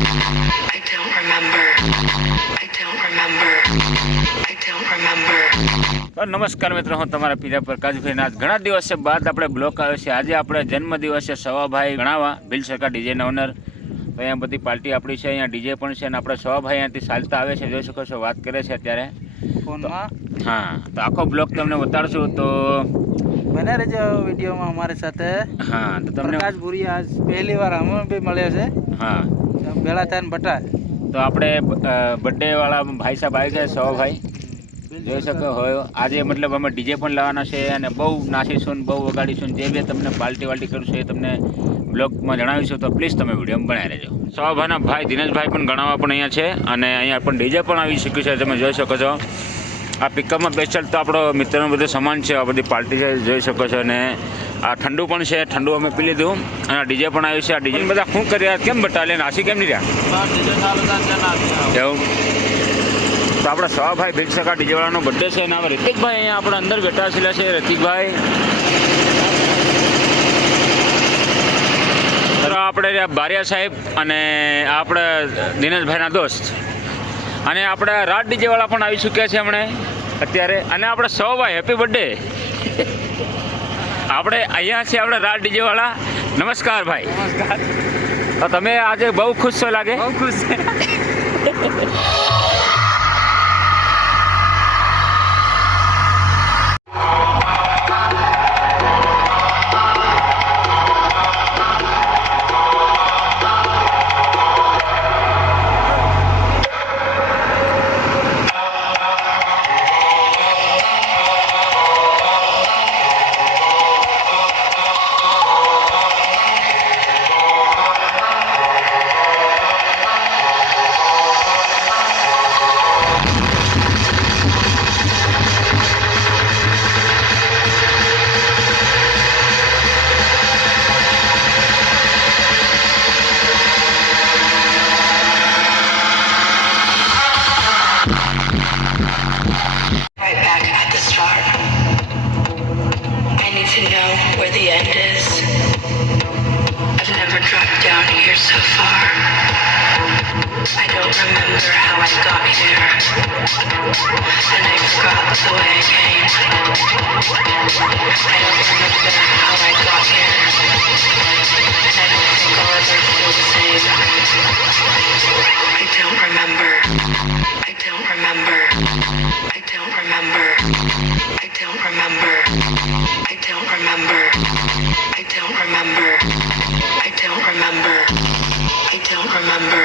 I don't remember. I don't remember. I don't remember. નમસ્કાર મિત્રો, હું તમારા પીરા પ્રકાશભાઈ નાથ. ઘણા દિવસ બાદ આપણે બ્લોક આવ્યો છે. આજે આપણે જન્મદિવસ છે સવાભાઈ ગણાવા, ભીલ સરકાર ડીજેના ઓનર. તો અહીંયા બધી પાર્ટી આપણી છે, અહીંયા ડીજે પણ છે અને આપણે સવાભાઈ અહીંયાથી ચાલતા આવે છે, જોઈ શકો છો, વાત કરે છે અત્યારે ફોનમાં. હા, તો આખો બ્લોક તમને બતાડશું, તો બને રહેજો વિડીયોમાં અમારી સાથે. હા, તો તમને પ્રકાશ ભુરિયા આજ પહેલી વાર અમે બી મળ્યા છે. હા, ભેળા થઈને બટા. તો આપણે બર્થડે વાળા ભાઈ સાહેબ આવી ગયા, સવાભાઈ જોઈ શકો હોય. આજે મતલબ અમે ડીજે પણ લાવવાના છે અને બહુ નાચીશું ને બહુ વગાડીશું. જે બી તમને પાર્ટી કરશું એ તમને બ્લોગમાં જણાવીશું, તો પ્લીઝ તમે વિડીયોમાં બનાવી રહેજો. સવાભાઈના ભાઈ દિનેશભાઈ પણ ગણાવા પણ અહીંયા છે અને અહીંયા પણ ડીજે પણ આવી શક્યું છે, તમે જોઈ શકો છો. આ પિકઅપમાં સ્પેશિયલ તો આપણો મિત્રનો બધો સામાન છે, આ બધી પાર્ટી છે, જોઈ શકો છો. અને આ ઠંડુ પણ છે, ઠંડુ અમે પી લીધું અને ડીજે પણ આવ્યું છે. આ ડીજે બધા શું કર્યા, કેમ બટાલે નાસી કેમ નહીં રહ્યા એવું? તો આપણે સવાભાઈ ભીલ સરકાર ડીજેવાળાનો બર્થડે છે અને આપણે રિતિકભાઈ અહીંયા આપણે અંદર બેઠા છેલ્લા છે. રિતિકભાઈ આપણે બારિયા સાહેબ અને આપણે દિનેશભાઈના દોસ્ત અને આપણે રાત ડીજેવાળા પણ આવી ચૂક્યા છે હમણે અત્યારે. અને આપણે સવાભાઈ હેપી બર્થડે. આપણે અહીંયા છે આપણે રાત ડીજેવાળા. નમસ્કાર ભાઈ. નમસ્કાર. તો તમે આજે બહુ ખુશ છો લાગે? બહુ ખુશ છે. So far, I don't remember how I got here, and I forgot the way I came. I don't remember how I got here, and I don't think I'll ever feel the same. I don't remember. I don't remember. I don't remember. I don't remember. I don't remember. I don't remember. I don't remember. I don't remember.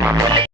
Bye.